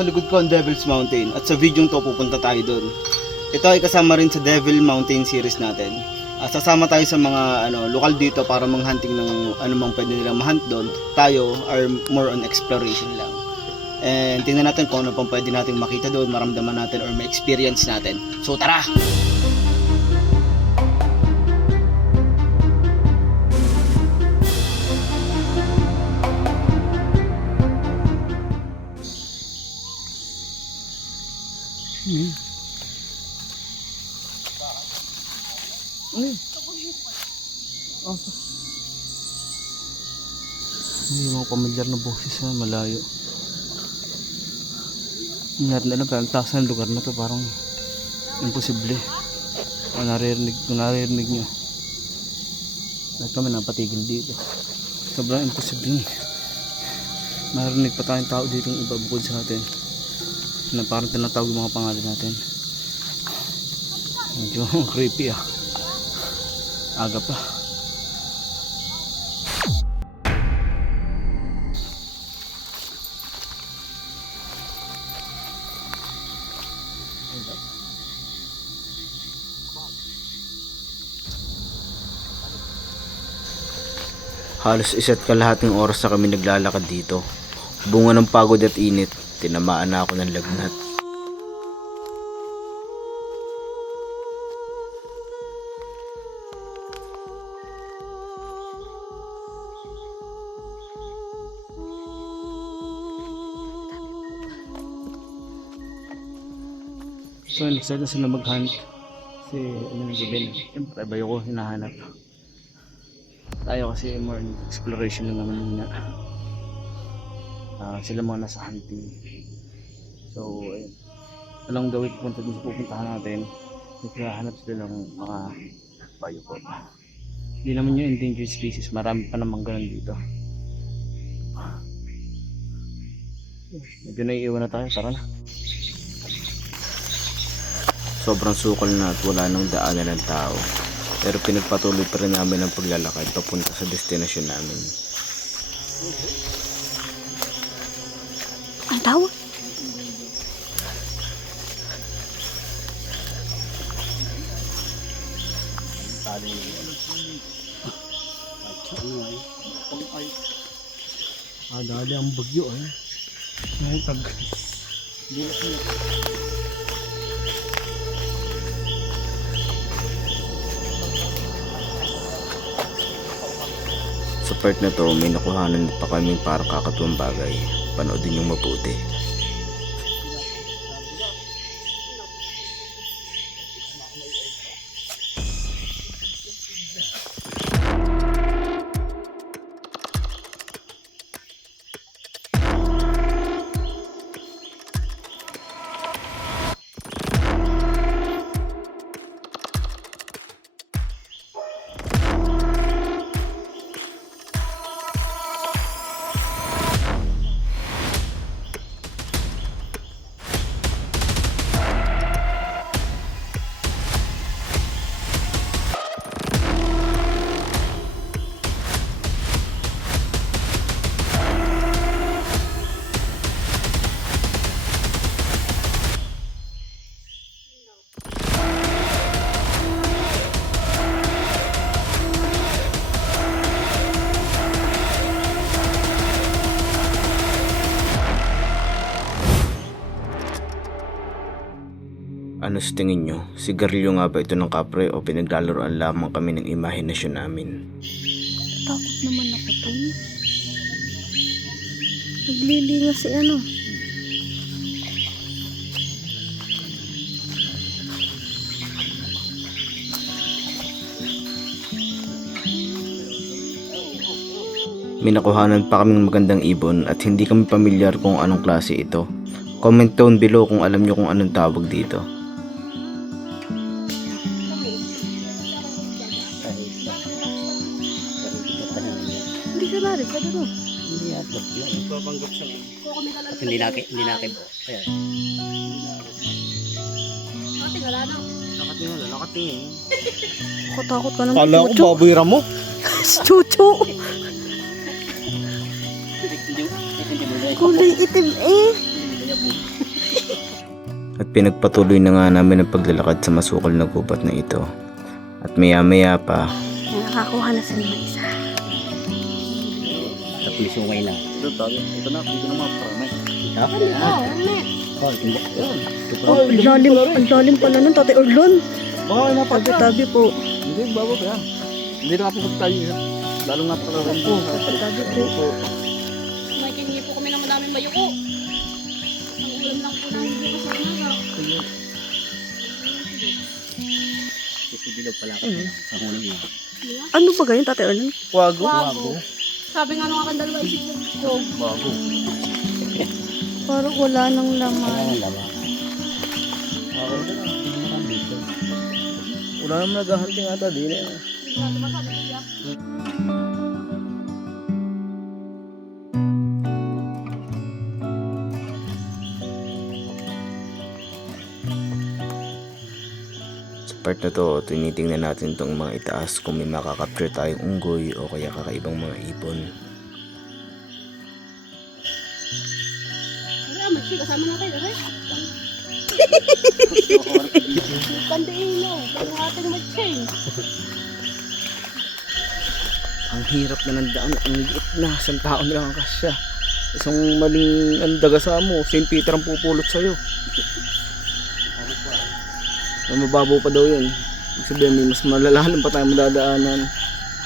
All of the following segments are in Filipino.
nasa likod ko ang Devil's Mountain at sa video to pupunta tayo doon. Ito ay kasama rin sa Devil Mountain series natin. Sasama tayo sa mga lokal dito para manghunting ng anumang pwede nilang mahunt doon. Tayo are more on exploration lang. And tingnan natin kung ano pang pwede natin makita doon, maramdaman natin or ma-experience natin. So tara! May mga pamilyar na boses na malayo. Hindi natin alam, parang taas ng lugar na to, parang imposible. Kung naririnig nyo, lahat kami napatigil dito. Sobrang imposible. Marinig pa tayong tao dito yung iba bukod sa atin, na parang tinatawag yung mga pangalan natin. Medyo creepy aga pa. Halos isa't kalahating oras na kami naglalakad dito. Bunga ng pagod at init, tinamaan na ako ng lagnat. So excited sila mag-hunt kasi yung gabi na siyempre bayo ko hinahanap. Tayo kasi more exploration lang naman muna. Sila mga nasa hunting. So ayun, along the way pupunta din sa pupuntahan natin, naghahanap sila ng mga bayo ko. Hindi naman yung endangered species, marami pa namang ganun dito. Medyo naiiwan na tayo, tara na. Sobrang sukal na at wala nang daanan ng tao, pero pinagpatuloy pa rin namin ang paglalakad papunta sa destinasyon namin. Ang tao? Dali ang bagyo ay tag. Sa part na to, may nakuhanan pa kami para kakatuwang bagay. Panoodin yung mabuti. Ano sa tingin nyo? Sigarilyo nga ba ito ng kapre o pinaglalaroan lamang kami ng imahinasyon namin? Takot naman ako dun. Naglilinga si ano. May nakuhanan pa kaming magandang ibon at hindi kami pamilyar kung anong klase ito. Comment down below kung alam nyo kung anong tawag dito. Hindi ka na rin, pwede mo. Hindi atlot lang. Papanggap siya. At hindi nakin po. Ayan. Nakatingin. Takot ka naman. Kala ko baboy ramo. Chuchu. Hindi mo Kulay itim eh. Kaya po. At pinagpatuloy na nga namin ang paglalakad sa masukal na gubat na ito. At maya-maya pa, Nakakuha na sila ng isa. Tapos may sungay na. ito na, dito na mga parame. Ito? Oh, timbok yun. Oh, ang lalim pala nun, Tatay Orlon. Baka kayo napagka. Tabi-tabi po. Hindi, babo pa yan. Hindi na kapupunta tayo. Lalo nga pala rin po. Tabi-tabi po. May kingi po kami ng madaming bayuko. Ang ulam lang po namin bukas sa umaga. Kasi bilog pala ako. Ang unang yun. Ano ba ganyan, Tatay Orlon? Wago. Wago. Sabi nga nung aking dalawa isip ko. Wago. Parang wala nang laman. Ang lawa. Oo, ito na. Hindi mo kang dito. Wala naman naghahunting ata din eh. Hindi ko naman sabi siya. Sa part na to, tinitingnan natin tong mga itaas kung may makakapture tayong unggoy o kaya kakaibang mga ibon. Ano, mag-chill. Kasama natin. Okay? Pandiinaw. Kung atin mag-chill. Ang hirap na ng daan, ang liit na, isang tao na lang ang kasya. Isang maling daga mo, St. Peter ang pupulot sa'yo. Na mababaw pa daw yun. Ibig sabihin, may mas malalalim pa tayo madadaanan.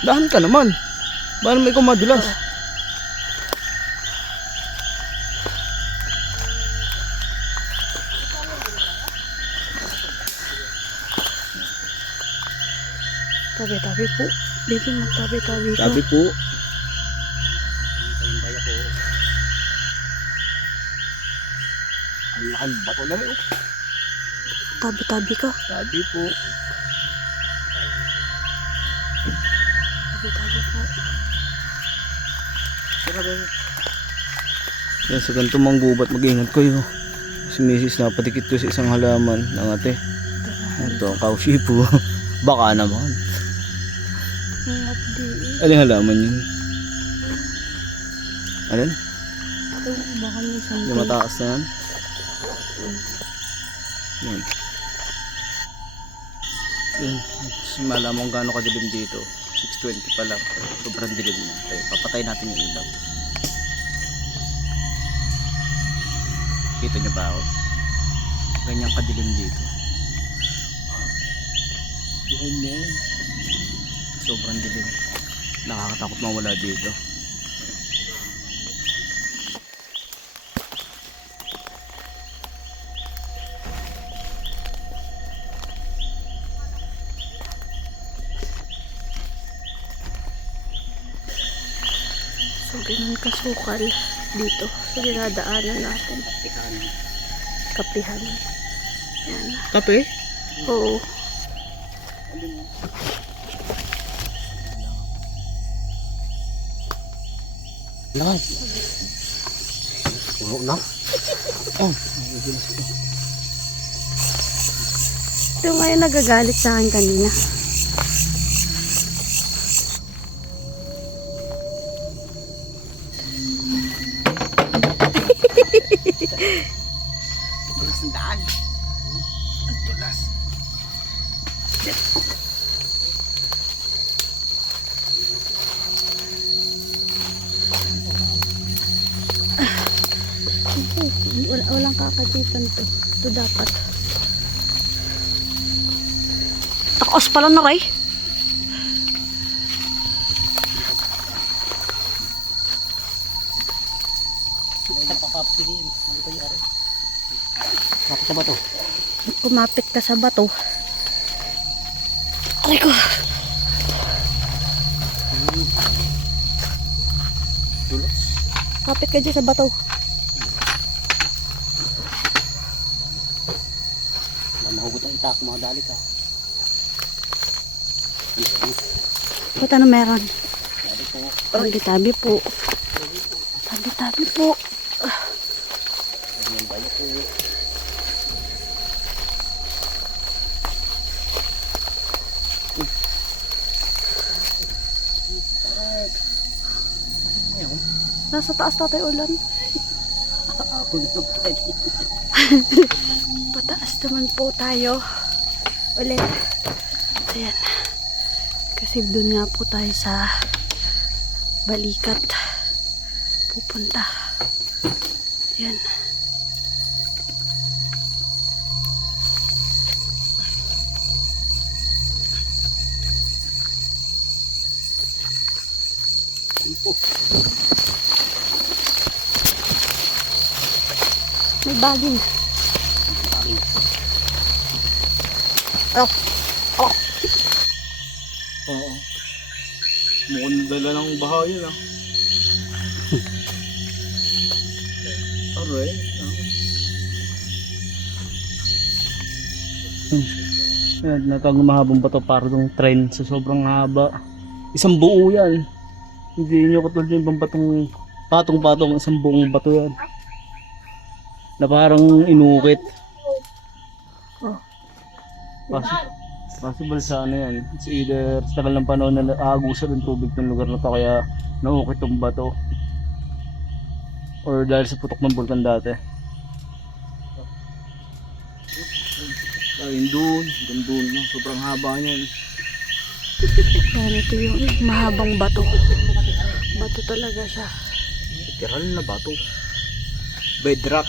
Daan ka naman. Baka naman ikaw madulas. Tabi-tabi po. Baby, magtabi-tabi ka. Sabi po, Ang baya ko. ang laking bato na rin. Tabi-tabi ka. Sabi po. Tabi-tabi po. Yan, sa ganito mang gubat, mag-ingat kayo. Si Mrs. napatikit ko sa isang halaman ng ate. Ito, kaushi po. Baka naman. Ingat di. Alin halaman yun? Alin? Baka minsan. Yung mataas na yan? Yan. Yun. Malaman kung gaano kadilim dito. 6:20 pa lang. Sobrang dilim na. Okay, papatay natin yung ilaw. Kita nyo ba ako? Ganyang kadilim dito. Sobrang dilim. Nakakatakot mawala dito. So, ganun kasukal dito sa dinadaanan natin. Kapihan. Yan. Kape? Oo. Lakas. Puro na. Ito ngayon nagagalit sa akin kanina. Tulas ng daan. Ang tulas. Walang kakajitan to. Ito dapat. Takos pala na ray. Napakapilin. Ano ba yung ari? Bakit sa bato? Kumapit ka sa bato. Aray ko. Tulas. Kapit ka dyan sa bato. Mahugot ang itak, mga dalit ha. Ba't ano meron? Sabi ko, Tabi-tabi po. Tabi-tabi po. yung bayo ko. Nasa taas Tatay Ulan. Pataas naman po tayo. Ulit. Ayan. Kasi doon nga po tayo sa balikat pupunta. Ayan. May baging. Oh. Oh. Oo. Mukhang dala ng baha yun ah. Aray. Ayan, natawag na mahabang bato para itong trend sa sobrang haba. Isang buo yan. Hindi nyo katulad yung ibang batong patong-patong, isang buong bato yan. Na parang inukit. Possible sa ano yan. It's either sa tagal ng panahon na naagusan ng tubig ng lugar na to kaya naukit yung bato. Or dahil sa putok ng bulkan dati. Ayun doon, doon, no? Sobrang haba niyan. Ayan, ito yung mahabang bato. Bato talaga siya. Literal na bato. Bedrock.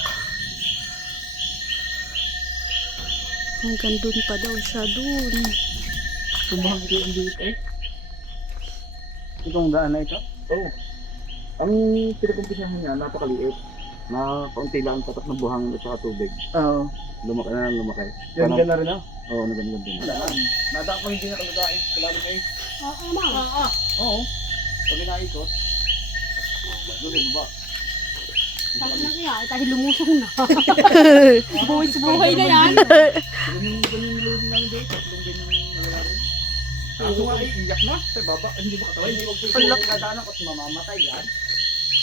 Hanggang dun pa daw siya, dun. Sumahang doon dito eh. Itong daan na ito? Oo. Ang pinakumpisahan niya, napakaliit. Na kaunti lang ang tatak ng buhangin at saka tubig. Oo. Lumaki na lang lumaki. Yan na rin ah? Oo, naganda din. Nada ko hindi na kalagain. Kalalo kayo. Oo. Pag inaikot. Doon ba? Tapos na kaya, dahil lumusong na. Buhay na yan. Ganyan load lang dito. Tatlong ganyan nalalari. Kaso nga ay iyak na. Sa baba, hindi ba kataway? Hindi wag po siya nadaanan at mamamatay yan.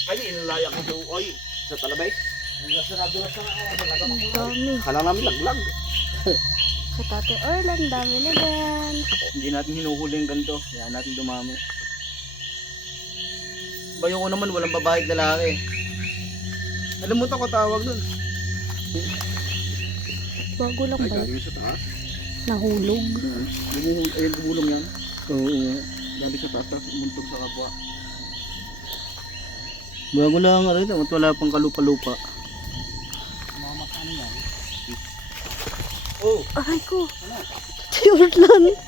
Ay, inalayak ko ay sa talabay. Nasaradulas na nga. Ang dami. Kala namin laglag. Sa Tate Orlan, dami na din. Hindi natin hinuhuli yung ganito. Kaya natin dumami. Bayo ko naman, walang babae at lalaki. Alam mo ko tawag dun. Bago lang ba? Galing sa taas. Nahulog. Ayun, gumulong yan. Oo. Galing sa taas, tapos umuntog sa kapwa. Bago lang nga rin, wala pang kalupa-lupa. Oh, Aray ko. Si Orlan.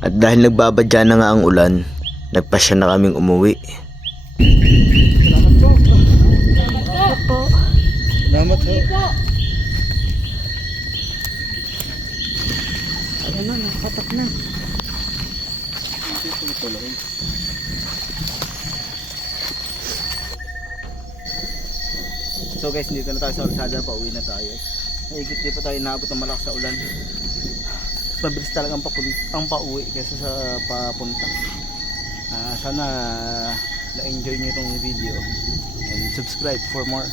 At dahil nagbabadya na nga ang ulan, nagpasya na kaming umuwi. Ito po. salamat ho. Ayan na, nakapatak na. So guys, dito na tayo sa Orsada, pauwi na tayo. Naigit di pa tayo naabot ng malakas sa ulan. Mabilis talaga ang pauwi kaysa sa papunta. Sana na-enjoy nyo itong video and subscribe for more.